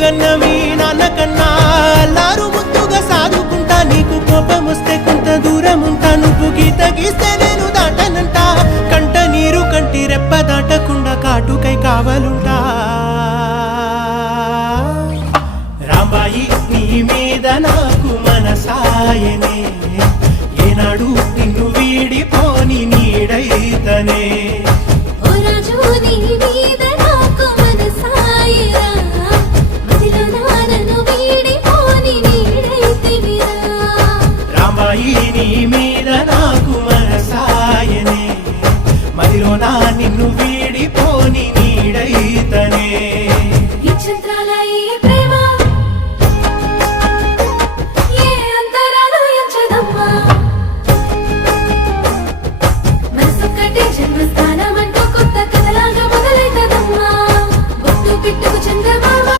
గన్న మీ నాన్నకన్నా అల్లారు ముద్దుగా సాదుకుంటా నీకు కోపం వస్తే కొంత దూరం ఉంటా నువ్వు గీత గీస్తే నేను దాటనంటా కంట నీరు కంటి రెప్ప దాటకుండా కాటుకై కావలుంటా రాంబాయి నీ మీద నాకు మనసాయనే